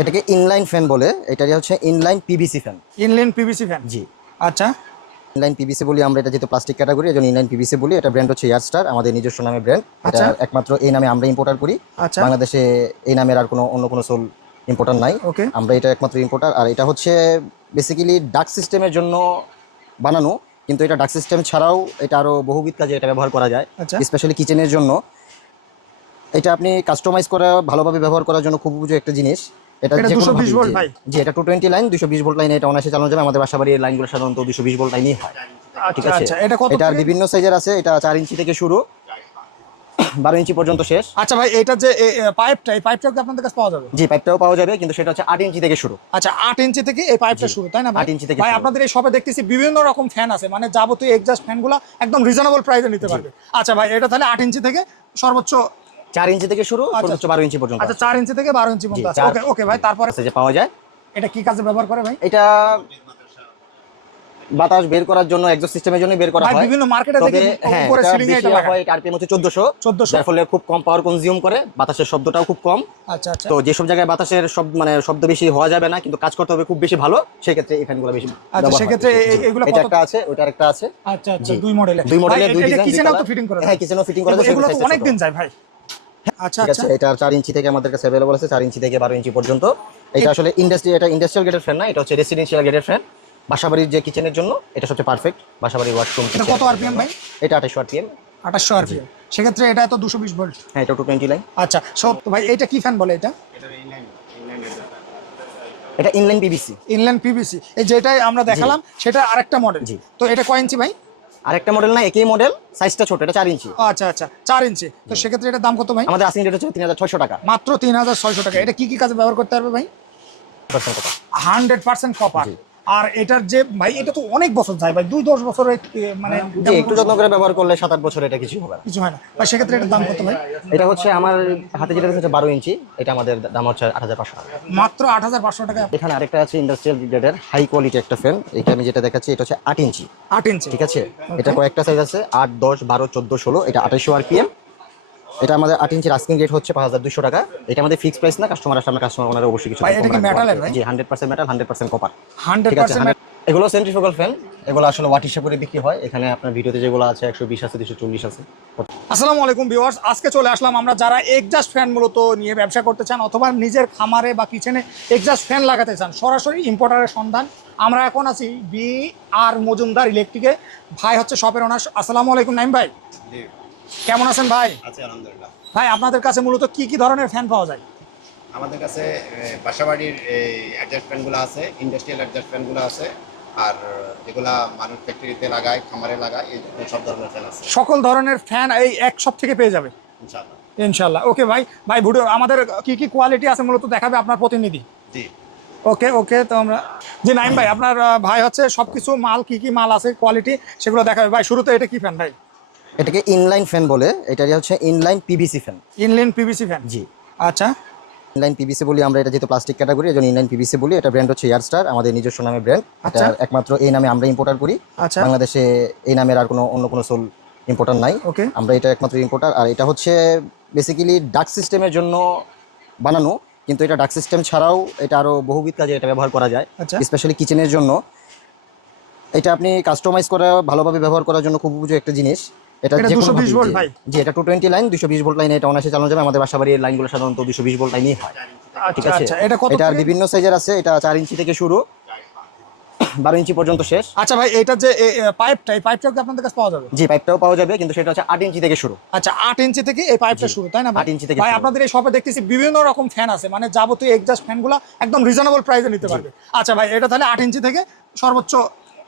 এটাকে inline fan বলে। এটাই হচ্ছে inline PVC fan. Inline PVC fan, জি। আচ্ছা ইনলাইন পিভিসি বলি আমরা, এটা যেহেতু প্লাস্টিক ক্যাটাগরি এজন্য ইনলাইন পিভিসি বলি। এটা ব্র্যান্ড হচ্ছে এয়ারস্টার, আমাদের নিজস্ব নামে ব্র্যান্ড। এটা আচ্ছা একমাত্র এই নামে আমরা ইম্পোর্টার করি। আচ্ছা বাংলাদেশে এই নামের আর অন্য কোনো সোল ইম্পোর্টার নাই। ওকে আমরা এটা একমাত্র ইম্পোর্টার। আর এটা হচ্ছে বেসিক্যালি ডাক সিস্টেমের জন্য বানানো, কিন্তু এটা ডাক সিস্টেম ছাড়াও এটা আরও বহুবিধ কাজে এটা ব্যবহার করা যায়, আচ্ছা স্পেশালি কিচেনের জন্য। এটা আপনি কাস্টমাইজ করা ভালোভাবে ব্যবহার করার জন্য খুব উপযোগী একটা জিনিস। এটা এটা যে 220 ভোল্ট ভাই। জি, এটা 220 লাইন, 220 ভোল্ট লাইনে এটা অনায়াসে চালানো যাবে। আমাদের বাসাবাড়ির লাইনগুলো সাধারণত 220 ভোল্ট লাইনই হয়। ঠিক আচ্ছা আছে। আচ্ছা, এটা কত এটার থেকে? বিভিন্ন সাইজের আছে। এটা 4 ইঞ্চি থেকে শুরু, 12 ইঞ্চি পর্যন্ত শেষ। আচ্ছা ভাই, এটা যে পাইপটা, এই পাইপটা কি আপনাদের কাছে পাওয়া যাবে? জি, পাইপটাও পাওয়া যাবে, কিন্তু সেটা হচ্ছে 8 ইঞ্চি থেকে শুরু। আচ্ছা 8 ইঞ্চি থেকে এই পাইপটা জি, শুরু, তাই না ভাই? 8 ইঞ্চি থেকে ভাই শুরু। আপনাদের এই শপে দেখতেছি বিভিন্ন রকম ফ্যান আছে, মানে যাবতীয় এক্সজস্ট ফ্যানগুলো একদম রিজনেবল প্রাইসে নিতে পারবে। আচ্ছা ভাই, এটা তাহলে 8 ইঞ্চি থেকে সর্বোচ্চ 4 ইঞ্চি থেকে শুরু, আচ্ছা। সর্বোচ্চ 12 ইঞ্চি পর্যন্ত। আচ্ছা 4 ইঞ্চি থেকে 12 ইঞ্চি পর্যন্ত আছে। 4 ওকে ওকে ভাই, তারপরে আছে যে পাওয়া যায়। এটা কি কাজে ব্যবহার করে ভাই? এটা বাতাস বের করার জন্য, এক্সস্ট সিস্টেমের জন্য বের করা ভাই হয়। বিভিন্ন মার্কেটে তবে দেখি হ্যাঁ, উপরে এটা সিলিং এ বেশি এটা লাগায়। হয়। এটা আরপিএম হচ্ছে 1400, 1400 যার ফলে খুব কম পাওয়ার কনজিউম করে, বাতাসের শব্দটাও খুব কম। আচ্ছা আচ্ছা তো যেসব জায়গায় বাতাসের শব্দ বেশি হওয়া যাবে না, কিন্তু কাজ করতে হবে খুব বেশি ভালো, সেই ক্ষেত্রে এই ফ্যানগুলো বেশি আচ্ছা, ব্যবহার হয়। সেক্ষেত্রে জি। এগুলো এটা কত? একটা আছে, ওইটা একটা আছে। আচ্ছা আচ্ছা, জি। দুই মডেলে। দুই মডেলে, দুই এটা ডিজাইন, কিচেনেও তো ফিটিং করা যায়? হ্যাঁ, কিচেনও ফিটিং করা যায়। এগুলো তো অনেক দিন যায় ভাই। আচ্ছা ঠিক আচ্ছা আছে। এটা 4 ইঞ্চি থেকে আমাদের কাছে अवेलेबल আছে, 4 ইঞ্চি থেকে 12 ইঞ্চি পর্যন্ত। এটা আসলে ইন্ডাস্ট্রিয়াল গ্রেডের ফ্যান না, এটা হচ্ছে রেসিডেন্সিয়াল গ্রেডের ফ্যান। বাসাবাড়ির যে কিচেনের জন্য এটা সবচেয়ে পারফেক্ট। বাসাবাড়ির ওয়াশরুম। এটা কত আরপিএম ভাই? এটা 2800 আরপিএম। 2800 আরপিএম। সেক্ষেত্রে এটা তো 220 ভোল্ট। হ্যাঁ, এটা 220 লাইন। আচ্ছা সব ভাই, এটা কি ফ্যান বলে এটা? এটা ইনলাইন পিভিসি। ইনলাইন পিভিসি, এই যেটাই আমরা দেখালাম সেটা আরেকটা মডেল। জি। তো এটা কয় ইঞ্চি ভাই? আরেকটা মডেল না, একই মডেল, সাইজটা ছোট। এটা 4 ইঞ্চি। আচ্ছা আচ্ছা 4 ইঞ্চি। তো সেক্ষেত্রে এটার দাম কত ভাই? আমাদের আসিং রেট হচ্ছে 3600 টাকা। মাত্র 3600 টাকা। এটা কি কি কাজে ব্যবহার করতে পারবে ভাই? 100% কপার। জি। আর এটার যে ভাই, এটা তো অনেক বছর যায় ভাই, 2-10 বছর মানে জি, একটু যত্ন করে ব্যবহার করলে 7-8 বছর এটা কিছু হবে না। কিছু হয় না ভাই। সেক্ষেত্রে এটার দাম কত ভাই? এটা হচ্ছে আমার হাতে যেটা হচ্ছে 12 ইঞ্চি, এটা আমাদের দাম হচ্ছে 8500 টাকা। মাত্র 8500 টাকা। এখানে আরেকটা আছে ইন্ডাস্ট্রিয়াল গ্রেডের হাই কোয়ালিটি একটা ফ্যান। এটা আমি যেটা দেখাচ্ছি এটা হচ্ছে 8 ইঞ্চি। 8 ইঞ্চি, ঠিক আছে। এটা কয়েকটা সাইজ আছে, 8, 10, 12, 14, 16। এটা 2800 আরপিএম। এটা আমাদের 8 ইঞ্চির আস্কিং রেট হচ্ছে 5200 টাকা। এটা আমাদের ফিক্সড প্রাইস না, কাস্টমার আসলে কাস্টমার ওনারা অবশ্যই কিছু ভাই এটা কি মেটালের ভাই? জি, 100% মেটাল, 100% কপার। ঠিক আছে। 100% এগুলো সেন্ট্রিফুগাল ফ্যান। এগুলো আসলে ওয়াট হিসাব করে বিক্রি হয়। এখানে আপনার ভিডিওতে যেগুলো আছে 120 আছে, 240 আছে। আসসালামু আলাইকুম ভিউয়ার্স, আজকে চলে আসলাম আমরা যারা এক্সজস্ট ফ্যান মূলত নিয়ে ব্যবসা করতে চান অথবা নিজের খামারে বা কিচেনে এক্সজস্ট ফ্যান লাগাতে চান, সরাসরি ইম্পোর্টারের সন্ধান। আমরা এখন আছি বি আর মজুমদার ইলেকট্রিকে। ভাই হচ্ছে শপের ওনার। আসসালামু আলাইকুম নাইম ভাই। জি, কেমন আছেন ভাই? আছে আলহামদুলিল্লাহ। ভাই আপনাদের কাছে মূলত কি কি ধরনের ফ্যান পাওয়া যায়? আমাদের কাছে বাসাবাড়ির অ্যাডজাস্ট ফ্যানগুলো আছে, ইন্ডাস্ট্রিয়াল অ্যাডজাস্ট ফ্যানগুলো আছে, আর যেগুলা মানুষ ফ্যাক্টরিতে লাগায়, খামারে লাগায়, এই সব ধরনের ফ্যান আছে সকল ধরনের ফ্যান এই এক শপ থেকে পেয়ে যাবে ইনশাআল্লাহ। ইনশাল্লাহ। ওকে ভাই, ভাই ভিডিও আমাদের কি কি কোয়ালিটি আছে মূলত দেখাবে আপনার প্রতিনিধি। জি, ওকে ওকে, তো আমরা জি নাইম ভাই, আপনার ভাই হচ্ছে সবকিছু মাল কি কি মাল আছে কোয়ালিটি সেগুলো দেখাবে। ভাই শুরুতে এটা কি ফ্যান ভাই? এটাকে ইনলাইন ফ্যান বলে। এটাই হচ্ছে inline PVC fan. Inline PVC fan, জি। আচ্ছা ইনলাইন পিভিসি বলি আমরা, এটা যেহেতু প্লাস্টিক ক্যাটাগরি এজন্য ইনলাইন পিভিসি বলি। এটা ব্র্যান্ড হচ্ছে এয়ারস্টার, আমাদের নিজস্ব নামে ব্র্যান্ড। এটা আচ্ছা। একমাত্র এই নামে আমরা ইম্পোর্টার করি। আচ্ছা বাংলাদেশে এই নামের আর অন্য কোনো সোল ইম্পোর্টার নাই। ওকে আমরা এটা একমাত্র ইম্পোর্টার। আর এটা হচ্ছে বেসিক্যালি ডাক সিস্টেমের জন্য বানানো, কিন্তু এটা ডাক সিস্টেম ছাড়াও এটা আরও বহুবিধ কাজে এটা ব্যবহার করা যায়, আচ্ছা স্পেশালি কিচেনের জন্য। এটা আপনি কাস্টমাইজ করা ভালোভাবে ব্যবহার করার জন্য খুব উপযোগী একটা জিনিস। এটা এটা যে 220 ভোল্ট ভাই। জি, এটা 220 লাইন, 220 ভোল্ট লাইনে এটা অনায়াসে চালানো যাবে। আমাদের বাসাবাড়ির লাইনগুলো সাধারণত 220 ভোল্ট লাইনই হয়। ঠিক আচ্ছা আছে। আচ্ছা, এটা কত এটার থেকে? বিভিন্ন সাইজের আছে। এটা 4 ইঞ্চি থেকে শুরু, 12 ইঞ্চি পর্যন্ত শেষ। আচ্ছা ভাই, এটা যে পাইপটা, এই পাইপটা কি আপনাদের কাছে পাওয়া যাবে? জি, পাইপটাও পাওয়া যাবে, কিন্তু সেটা হচ্ছে 8 ইঞ্চি থেকে শুরু। আচ্ছা 8 ইঞ্চি থেকে এই পাইপটা জি, শুরু, তাই না ভাই? 8 ইঞ্চি থেকে ভাই শুরু। আপনাদের এই শপে দেখতেছি বিভিন্ন রকম ফ্যান আছে, মানে যাবতীয় এক্সজস্ট ফ্যানগুলো একদম রিজনেবল প্রাইসে নিতে পারবে। আচ্ছা ভাই, এটা তাহলে 8 ইঞ্চি থেকে সর্বোচ্চ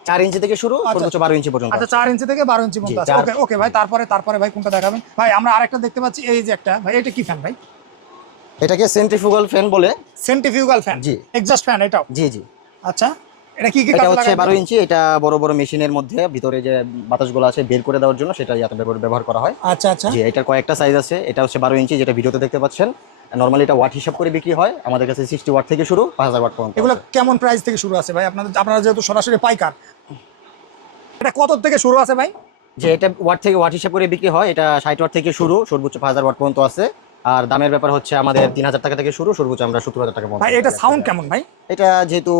4 ইঞ্চি থেকে শুরু, আচ্ছা। সর্বোচ্চ 12 ইঞ্চি পর্যন্ত। আচ্ছা 4 ইঞ্চি থেকে 12 ইঞ্চি পর্যন্ত আছে। 4 ওকে ওকে ভাই, তারপরে ভাই কোনটা দেখাবেন? ভাই আমরা আরেকটা দেখতে পাচ্ছি, এই যে একটা ভাই, এটা কি ফ্যান ভাই? এটাকে সেন্ট্রিফুগাল ফ্যান বলে। সেন্ট্রিফিউগাল ফ্যান, জি। এক্সজস্ট ফ্যান এটাও? জি জি। আচ্ছা, এটা কি কি এটা কাজে হচ্ছে লাগায়? 12 ইঞ্চি। এটা বড় বড় মেশিনের মধ্যে ভিতরে যে বাতাসগুলো আছে বের করে দেওয়ার জন্য সেটা ইয়াতে ব্যবহার করা হয়। আচ্ছা আচ্ছা জি, এটার কয়েকটা সাইজ আছে। এটা হচ্ছে 12 ইঞ্চি, যেটা ভিডিওতে দেখতে পাচ্ছেন। নরমালি এটা ওয়াট হিসাব করে বিক্রি হয়। আমাদের কাছে 60 ওয়াট থেকে শুরু, 5000 ওয়াট পর্যন্ত। এগুলো কেমন প্রাইস থেকে শুরু আছে ভাই আপনারা যেহেতু সরাসরি পাইকার? এটা কত থেকে শুরু আছে ভাই? যে এটা ওয়াট হিসাব করে বিক্রি হয়। এটা 60 ওয়াট থেকে শুরু, সর্বোচ্চ 5000 ওয়াট পর্যন্ত আছে। আর দামের ব্যাপার হচ্ছে আমাদের 3000 টাকা থেকে শুরু, সর্বোচ্চ আমরা 70,000 টাকা পর্যন্ত। ভাই এটা সাউন্ড কেমন ভাই? এটা যেহেতু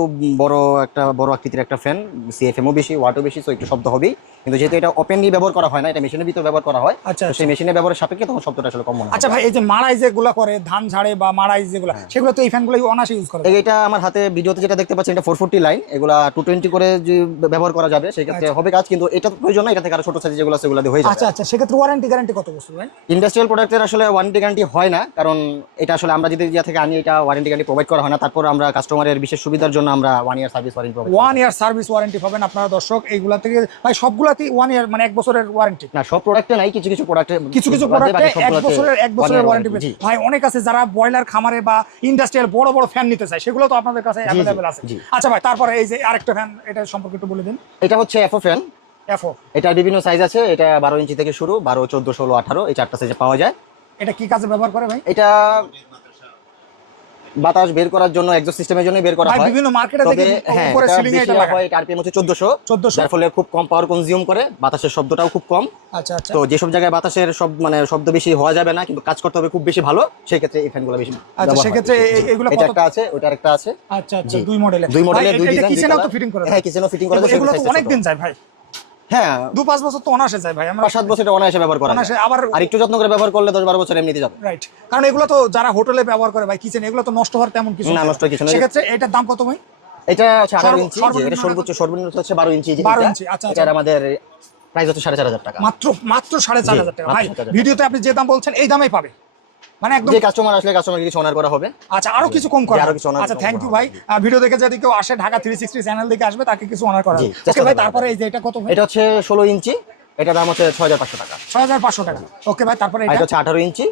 বড় আকৃতির একটা ফ্যান, সিএফএমও বেশি, ওয়াটও বেশি, তো একটু শব্দ হবেই, কিন্তু যেহেতু এটা ওপেনলি ব্যবহার করা হয় না, এটা মেশিনের ভিতর ব্যবহার করা হয়, আচ্ছা, তো সেই মেশিনের ব্যবহারের সাপেক্ষে তখন শব্দটা আসলে কম মনে হয়। আচ্ছা ভাই, এই যে মাড়াই যেগুলো করে ধান ঝাড়ে বা মাড়াই যেগুলো, সেগুলো তো এই ফ্যানগুলো অনায়াসে ইউজ করে। এটা আমার হাতে ভিডিওতে যেটা দেখতে পাচ্ছেন, এটা 440 লাইন, এগুলা 220 করে যে ব্যবহার করা যাবে সেই ক্ষেত্রে হবে কাজ, কিন্তু এটা প্রয়োজন না, এটা থেকে আরো ছোট সাইজ যেগুলো আছে সেগুলো দিয়ে হয়ে যাবে। আচ্ছা আচ্ছা, সেক্ষেত্রে ওয়ারেন্টি গ্যারান্টি কত বছর ভাই? ইন্ডাস্ট্রিয়াল প্রোডাক্টের আসলে ওয়ারেন্টি গ্যারান্টি হয় না, কারণ এটা আসলে আমরা যদি ইয়া থেকে আনি, এটা ওয়ারেন্টি গ্যারান্টি প্রোভাইড করা হয় না। তারপর আমরা কাস্টমারের বিশেষ সুবিধার জন্য আমরা 1 year service warranty provide 1 year service warranty পাবেন আপনারা দর্শক। এইগুলা থেকে ভাই সবগুলাতেই 1 ইয়ার মানে 1 বছরের ওয়ারেন্টি? না, সব প্রোডাক্টে নাই, কিছু কিছু প্রোডাক্টে কিছু প্রোডাক্টে 1 বছরের ওয়ারেন্টি পেয়ে। ভাই অনেক আছে যারা বয়লার খামারে বা ইন্ডাস্ট্রিয়াল বড় বড় ফ্যান নিতে চায়, সেগুলো তো আপনাদের কাছে অ্যাভেলেবল আছে। আচ্ছা ভাই, তারপরে এই যে আরেকটা ফ্যান, এটা সম্পর্কে একটু বলে দিন। এটা হচ্ছে এফও ফ্যান। এফও, এটা বিভিন্ন সাইজ আছে, এটা 12 ইঞ্চি থেকে শুরু, 12, 14, 16, 18 এই চারটা সাইজে পাওয়া যায়। এটা কি কাজে ব্যবহার করে ভাই? এটা বাতাস বের করার জন্য, এক্সস্ট সিস্টেমের জন্য বের করা ভাই হয়। বিভিন্ন মার্কেটে দেখি উপরে সিলিং এ এটা লাগায়। হয়, এটা আরপিএম হচ্ছে 1400, যার ফলে খুব কম পাওয়ার কনজিউম করে, বাতাসের শব্দটাও খুব কম। আচ্ছা আচ্ছা, তো যেসব জায়গায় বাতাসের শব্দ বেশি হওয়া যাবে না, কিন্তু কাজ করতে হবে খুব বেশি ভালো, সেই ক্ষেত্রে এই ফ্যানগুলো বেশি। আচ্ছা, সেক্ষেত্রে এগুলো এটা কত? একটা আছে, ওটা আরেকটা আছে। আচ্ছা আচ্ছা, দুই মডেলের দুই ডিজাইন। কিচেনেও তো ফিটিং করা যায়? হ্যাঁ, কিচেনেও ফিটিং করা যায়। এগুলো তো অনেক দিন যায় ভাই। হ্যাঁ, 2-5 বছর তো অনায়াসে যায় ভাই। আমরা 5-7 বছর এটা অনায়াসে ব্যবহার করা যায়। আবার আর একটু যত্ন করে ব্যবহার করলে 10-12 বছর এমনিতে যাবে। রাইট, কারণ এগুলো তো যারা হোটেলে ব্যবহার করে ভাই, কিচেন, এগুলো তো নষ্ট হওয়ার তেমন কিছু না, নষ্ট কিছু না। সেক্ষেত্রে এটার দাম কত ভাই? এটা হচ্ছে 18 ইঞ্চি, এটা সর্বোচ্চ হচ্ছে 12 ইঞ্চি। 12 ইঞ্চি, আচ্ছা আচ্ছা। এটা আমাদের প্রাইস হচ্ছে 4,500 টাকা। মাত্র 4,500 টাকা ভাই। ভিডিওতে আপনি যে দাম বলছেন এই দামেই পাবে, মানে একদম। যে কাস্টমার আসলে কাস্টমারকে কিছু অনার করা হবে। আচ্ছা, আরো কিছু কম করা। আচ্ছা, থ্যাংক ইউ ভাই। ভিডিও দেখে যদি কেউ আসে, ঢাকা 360 চ্যানেল দেখে আসবে, তাকে কিছু অনার করা হবে। ওকে ভাই, তারপরে এই যে এটা কত ভাই? এটা হচ্ছে 16 ইঞ্চি, এটার দাম হচ্ছে 6,500 টাকা। 6,500 টাকা। ওকে ভাই, তারপরে এটা হচ্ছে 18 ইঞ্চি,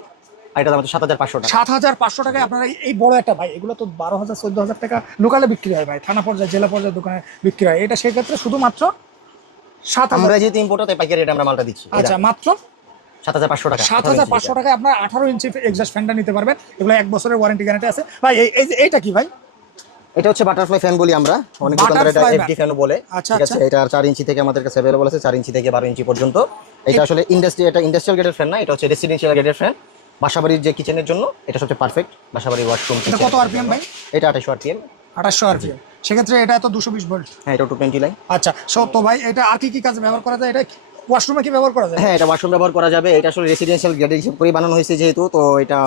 এটার দাম হচ্ছে 7,500 টাকা। 7,500 টাকায় আপনারা এই বড় একটা ভাই, এগুলো তো 12,000 14,000 টাকা লোকালে বিক্রি হয় ভাই, থানা পর্যায়ে জেলা পর্যায়ে দোকানে বিক্রি হয়। এটা সেক্ষেত্রে শুধুমাত্র 7,000। আমরা যেহেতু ইম্পোর্টার, তাই পাইকারি রেটে আমরা মালটা দিচ্ছি। আচ্ছা, মাত্র 7,500 টাকা। 7,500 টাকায় আপনারা 18 ইঞ্চি এক্সস্ট ফ্যানটা নিতে পারবেন। এগুলো 1 বছরের ওয়ারেন্টি গ্যারান্টি আছে ভাই। এইটা কি ভাই? এটা হচ্ছে বাটারফ্লাই ফ্যান বলি আমরা, অনেক দোকানদার এটা এফডি ফ্যানও বলে। ঠিক আছে, এটা 4 ইঞ্চি থেকে আমাদের কাছে अवेलेबल আছে, 4 ইঞ্চি থেকে 12 ইঞ্চি পর্যন্ত। এটা আসলে ইন্ডাস্ট্রিয়াল গ্রেডের ফ্যান না, এটা হচ্ছে রেসিডেন্সিয়াল গ্রেডের ফ্যান। বাসাবাড়ির যে কিচেনের জন্য এটা সবচেয়ে পারফেক্ট, বাসাবাড়ির ওয়াশরুম। এটা কত আরপিএম ভাই? এটা 2800 আরপিএম। 2800 আরপিএম, সেক্ষেত্রে এটা তো 220 ভোল্ট। হ্যাঁ, এটা 220 লাইন। আচ্ছা, তো ভাই এটা আর কি কাজে ব্যবহার করা যায়? এটা ওয়াশরুমে কি ব্যবহার করা যায়? হ্যাঁ, এটা ওয়াশরুম ব্যবহার করা যাবে। এটা আসলে রেসিডেন্সিয়াল গ্রেড হিসেবে করে বানানো হয়েছে যেহেতু, তো এটা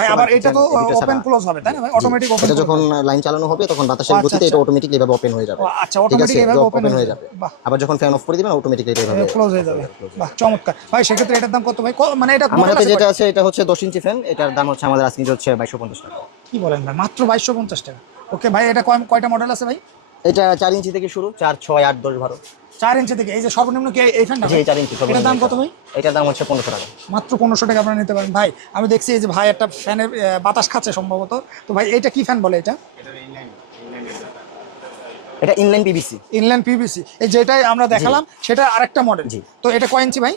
ভাই আবার এটা তো ওপেন ক্লোজ হবে তাই না ভাই? Automatic open. এটা যখন লাইন চালানো হবে তখন বাতাসের গতিতে এটা অটোমেটিক্যালি এভাবে ওপেন হয়ে যাবে। আচ্ছা, অটোমেটিক এভাবে ওপেন হয়ে যাবে। আবার যখন ফ্যান অফ করে দিবেন অটোমেটিক্যালি এটা এভাবে ক্লোজ হয়ে যাবে। বাহ, চমৎকার ভাই। সেক্ষেত্রে এটার দাম কত ভাই? মানে এটা আমার হাতে যেটা আছে এটা হচ্ছে 10 ইঞ্চি ফ্যান, এটার দাম হচ্ছে আমাদের আজকে হচ্ছে 2250 টাকা। কি বলেন ভাই, মাত্র 2250 টাকা? ওকে ভাই, এটা কয়টা মডেল আছে ভাই? এটা 4 ইঞ্চি থেকে শুরু, 4, 6, 8, 10, 12। 4 ইঞ্চি থেকে এই যে সর্বনিম্ন কি এই ফ্যানটা? জি, 4 ইঞ্চি সর্বনিম্ন। এটার দাম কত ভাই? এটার দাম হচ্ছে 1500 টাকা। মাত্র 1500 টাকা আপনারা নিতে পারেন ভাই। আমি দেখছি এই যে ভাই একটা ফ্যানের বাতাস খাচ্ছে সম্ভবত। তো ভাই এটা কি ফ্যান বলে এটা? এটা ইনলাইন পিভিসি। ইনলাইন পিভিসি, এই যেটাই আমরা দেখালাম সেটা আরেকটা মডেল। তো এটা কয় ইঞ্চি ভাই?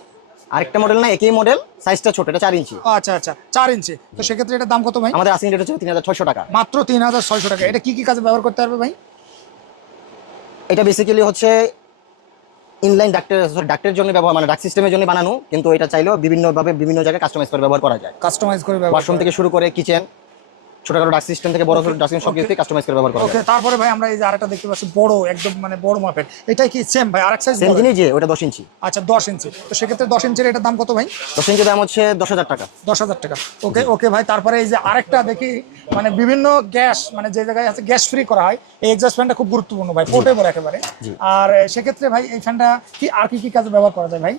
আরেকটা মডেল না, একই মডেল, সাইজটা ছোট, এটা 4 ইঞ্চি। আচ্ছা আচ্ছা, 4 ইঞ্চি। তো সেক্ষেত্রে এটার দাম কত ভাই? আমাদের আসিং রেট হচ্ছে 3600 টাকা। মাত্র 3600 টাকা। এটা কি কাজে ব্যবহার করতে পারবে ভাই? এটা বেসিক্যালি হচ্ছে ইনলাইন ডাক্টের জন্য ব্যবহার, মানে ডাক সিস্টেমের জন্য বানানো, কিন্তু এটা চাইলেও বিভিন্নভাবে বিভিন্ন জায়গায় কাস্টমাইজ করে ব্যবহার করা যায়। কাস্টমাইজ করে ব্যবহার, ওয়াশরুম থেকে শুরু করে কিচেন, ছোটখাটো ডাক সিস্টেম থেকে বড় ডাক সিস্টেম সব কিছুতে কাস্টমাইজ করে ব্যবহার করা যায়। ওকে, তারপরে ভাই আমরা এই যে আরেকটা দেখতে পাচ্ছি বড়, একদম মানে বড় মাপের, এটাই কি সেম ভাই? আরেক সাইজ সেম জিনিস, যে ওটা 10 ইঞ্চি। আচ্ছা, 10 ইঞ্চি। তো সেক্ষেত্রে 10 ইঞ্চির এটার দাম কত ভাই? 10 ইঞ্চির দাম হচ্ছে 10,000 টাকা। 10,000 টাকা। ওকে ওকে ভাই, তারপরে এই যে আরেকটা দেখি, মানে বিভিন্ন গ্যাস, মানে যে জায়গায় আছে গ্যাস ফ্রি করা হয়, এই এক্সস্ট ফ্যানটা খুব গুরুত্বপূর্ণ ভাই, পোর্টেবল একেবারে। আর সেক্ষেত্রে ভাই এই ফ্যানটা কি আর কি কাজে ব্যবহার করা যায় ভাই?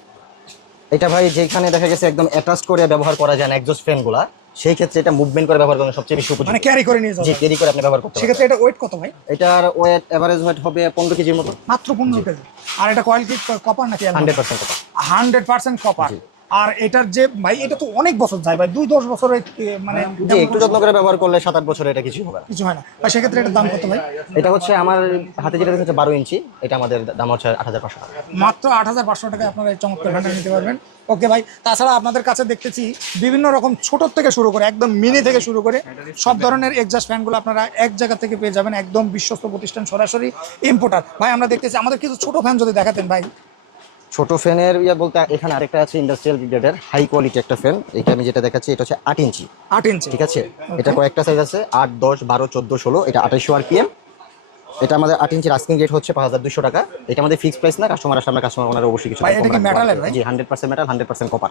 এটা ভাই যেখানে দেখা গেছে একদম অ্যাটাচ করে ব্যবহার করা যায় না এক্সস্ট ফ্যানগুলা, সেই ক্ষেত্রে এটা মুভমেন্ট করে ব্যবহার করানো সবচেয়ে বেশি উপযোগী। মানে ক্যারি করে নিয়ে যাওয়া জি, ক্যারি করে আপনি ব্যবহার করতে পারেন। সেক্ষেত্রে এটা ওয়েট কত ভাই? এটার ওয়েট এভারেজ ওয়েট হবে 15 কেজির মতো। মাত্র 15 কেজি। আর এটা কয়েল কি কপার নাকি? 100% কপার। 100% কপার। আর এটার যে ভাই, এটা তো অনেক বছর যায় ভাই, 2-10 বছরে মানে জি, একটু যত্ন করে ব্যবহার করলে 7-8 বছরে এটা কিছু হবে না। কিছু হয় না। আর সেক্ষেত্রে এটার দাম কত ভাই? এটা হচ্ছে আমার হাতে যেটা হচ্ছে 12 ইঞ্চি, এটা আমাদের দাম হচ্ছে 8500 টাকা। মাত্র 8500 টাকায় আপনারা এই চমৎকার ফ্যানটা নিতে পারবেন। ওকে ভাই, তাছাড়া আপনাদের কাছে দেখতেছি বিভিন্ন রকম ছোট থেকে শুরু করে একদম মিনি থেকে শুরু করে সব ধরনের এক্সস্ট ফ্যানগুলো আপনারা এক জায়গা থেকে পেয়ে যাবেন, একদম বিশ্বস্ত প্রতিষ্ঠান, সরাসরি ইম্পোর্টার। ভাই আমরা দেখতেছি, আমাদের কিছু ছোট ফ্যান যদি দেখাতেন ভাই। ছোট ফ্যানের ইয়ে বলতে এখানে আরেকটা আছে ইন্ডাস্ট্রিয়াল গ্রেডের হাই কোয়ালিটি একটা ফ্যান। এটা আমি যেটা দেখাচ্ছি এটা হচ্ছে 8 ইঞ্চি। 8 ইঞ্চি, ঠিক আছে, এটা কয়েকটা সাইজ আছে 8, 10, 12, 14, 16, এটা 2800 RPM। এটা আমাদের 8 ইঞ্চির আস্কিং রেট হচ্ছে 5200 টাকা। এটা আমাদের ফিক্সড প্রাইস না, কাস্টমার আসলে আমরা কাস্টমার ওনার অবশ্যই কিছু ভাই এটা কি মেটালের ভাই? জি 100% মেটাল, 100% কপার।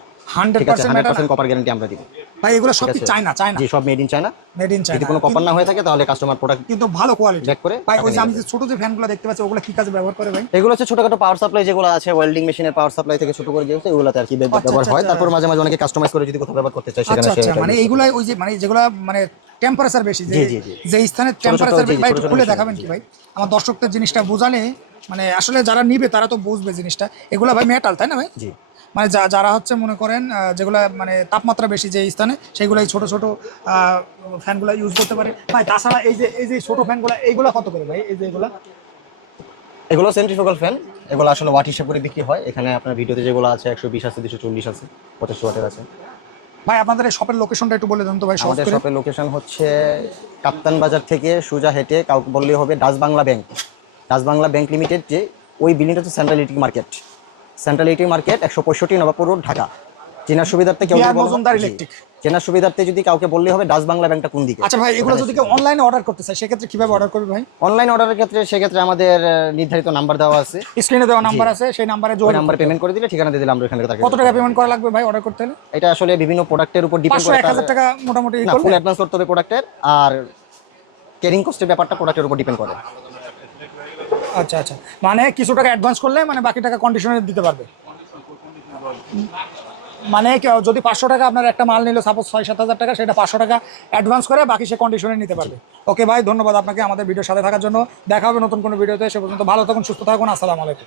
ঠিক আছে, 100% মেটাল 100% কপার গ্যারান্টি আমরা দিব ভাই। এগুলো সব কি চায়না? জি সব made in China. Made in যদি চায়না, কোনো কপার না হয়ে থাকে তাহলে কাস্টমার প্রোডাক্ট কিন্তু ভালো কোয়ালিটি চেক করে ভাই। ওই যে আমি যে ছোট যে ফ্যানগুলো দেখতে পাচ্ছি ওগুলো কি কাজে ব্যবহার করে ভাই? এগুলো হচ্ছে ছোটখাটো পাওয়ার সাপ্লাই যেগুলো আছে, ওয়েল্ডিং মেশিনের পাওয়ার সাপ্লাই থেকে ছোট করে যেগুলো এগুলোতে আর কি ব্যবহার হয়। তারপর মাঝে মাঝে অনেকে কাস্টমাইজ করে যদি কোথাও ব্যবহার করতে চায় সেখানে আচ্ছা, মানে এইগুলা ওই যে মানে যেগুলা মানে টেম্পারেচার বেশি, যে স্থানে টেম্পারেচার বেশি, ভাই একটু খুলে দেখাবেন কি ভাই? আমার দর্শকদের জিনিসটা বোঝালে মানে আসলে যারা নিবে তারা তো বুঝবে জিনিসটা। এগুলা ভাই মেটাল তাই না ভাই? জি। মানে যারা হচ্ছে মনে করেন যেগুলা মানে তাপমাত্রা বেশি যে স্থানে সেগুলাই ছোট ছোট ফ্যানগুলো ইউজ করতে পারে ভাই। তাছাড়া এই যে ছোট ফ্যানগুলো এইগুলা কত করে ভাই? এই যে এগুলো সেন্ট্রিফুগাল ফ্যান, এগুলো আসলে ওয়াট হিসাব করে বিক্রি হয়। এখানে আপনার ভিডিওতে যেগুলো আছে 120 আছে, 240 আছে, 85 ওয়াটের আছে। ভাই আপনাদের এই শপের লোকেশনটা একটু বলে দেন তো ভাই। আমাদের শপের লোকেশন হচ্ছে কাপ্তান বাজার থেকে সোজা হেঁটে কাউকে বললেই হবে Dutch Bangla bank. Dutch Bangla bank limited যে ওই বিল্ডিংটা হচ্ছে central electric market. Central electric market 165 Nawabpur road, Dhaka. চেনার সুবিধার্থে কেউ চেনার সুবিধার্থে যদি কাউকে বললেই হবে ডাচ বাংলা ব্যাংকটা কোন দিকে। আচ্ছা ভাই, এগুলো যদি কেউ অনলাইনে অর্ডার করতে চায় সেক্ষেত্রে কিভাবে অর্ডার করবে ভাই? অনলাইন অর্ডারের ক্ষেত্রে সেক্ষেত্রে আমাদের নির্ধারিত নাম্বার দেওয়া আছে, স্ক্রিনে দেওয়া নাম্বার আছে, সেই নাম্বারে ওই নাম্বারে পেমেন্ট করে দিলে ঠিকানা দিয়ে দিলে আমরা এখানে কত টাকা পেমেন্ট করা লাগবে ভাই অর্ডার করতে হলে? এটা আসলে বিভিন্ন প্রোডাক্টের উপর ডিপেন্ড 500 করে। 1000 টাকা মোটামুটি না, ফুল অ্যাডভান্স করতে হবে প্রোডাক্টের, আর ক্যারিং কস্টের ব্যাপারটা প্রোডাক্টের উপর ডিপেন্ড করে। আচ্ছা, মানে কিছু টাকা অ্যাডভান্স করলে মানে বাকি টাকা কন্ডিশনে দিতে পারবে। মানে যদি 500 টাকা আপনার একটা মাল নিল সাপোজ 6-7 হাজার টাকা, সেটা 500 টাকা অ্যাডভান্স করে বাকি সে কন্ডিশনে নিতে পারবে। ওকে ভাই, ধন্যবাদ আপনাকে আমাদের ভিডিওর সাথে থাকার জন্য। দেখা হবে নতুন কোনো ভিডিওতে। সে পর্যন্ত ভালো থাকুন, সুস্থ থাকুন। আসসালামু আলাইকুম।